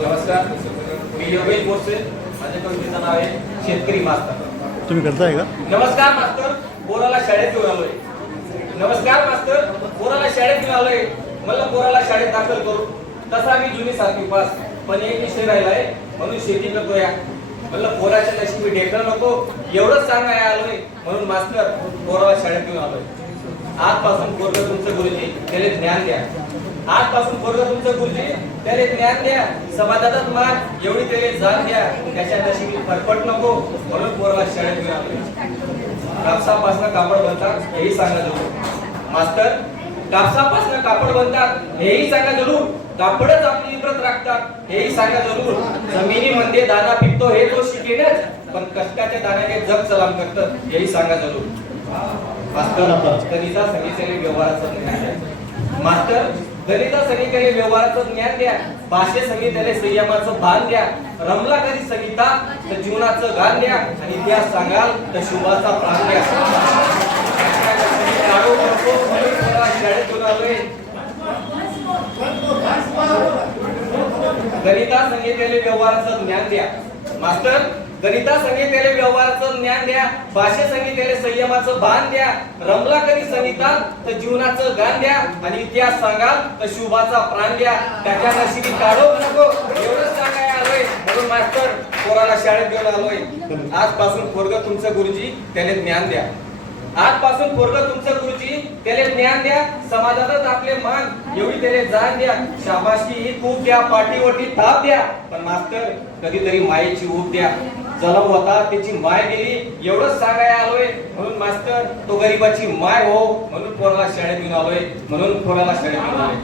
नमस्कार. मी योगेश बोरसे. माझ्या कवितेचं नाव आहे शेतकरी मास्तर. तुम्ही करताय का? नमस्कार मास्तर. पोराला शाळेत घेऊन आलोय. नमस्कार मास्तर. पोराला शाळेत घेऊन आलोय. मला पोराला शाळेत दाखल करू. तसा मी जुनी सातवी पास पण एक विषय राहिलाय. म्हणून शेती करतो या. म्हणलं पोराच्या नशिबी ढेकलं नको. एवढंच सांगाय आलोय म्हणून मास्तर पोराला शाळेत घेऊन आलोय. आजपासून पोरग तुमचं गुरुजी त्याला ज्ञान द्या. आजपासून पोरग तुमचं गुरुजी त्याने ज्ञान द्या. समाजातच मान एवढी त्याने जाण द्या. त्याच्या नशिबी फरफट नको. म्हणून पोराला शाळेत घेऊन कापसापासून कापड बनतात हेही सांगा जरूर. मास्तर कापसापासून कापड बनतात हेही सांगा जरूर. कापडच आपली इब्रत राखतात हेही सांगा जरूर. जमिनीमध्ये दाना पिकतो हे तो शिकेनच. पण कष्टाच्या दाण्याने जग सलाम करतं हेही सांगा जरूर. मास्तर गणिता सगळीकडे व्यवहाराचं मास्तर गणित मास्टर गणिता व्यवहाराचं ज्ञान द्या भाषे संगीताने संयमाचं भान द्या रमला कधी संगीता तर जीवनाचं गान द्या आणि इतिहास सांगाल तर शुभाचा प्राण द्या शाळेत आलोय. गणिता संगीतेने व्यवहाराचं ज्ञान द्या मास्तर गणिता संगीताने व्यवहाराचं ज्ञान द्या भाषे संगीताने संयमाचं भान द्या रमला कधी संगीता तर जीवनाचं गान द्या आणि इतिहास सांगाल तर शुभाचा प्राण द्या. त्याच्या नशिबी काढू नको एवढंच सांगाय आलोय. म्हणून मास्टर पोराला शाळेत घेऊन आलोय. आजपासून पोरग तुमचं गुरुजी त्याने ज्ञान द्या. आजपासून पोरग तुमचं गुरुजी त्याला ज्ञान द्या समाजातच आपले मान एवढी त्याला जाण द्या. शाबाशी ही खूप द्या पाठीवरती ताप द्या. पण मास्तर कधीतरी मायेची ऊब द्या. जलम होता त्याची माय गेली एवढंच सांगाय आलोय. म्हणून मास्तर तो गरीबाची माय हो. म्हणून पोराला शाळेत घेऊन आलोय. म्हणून पोराला शाळेत घेऊन आलोय.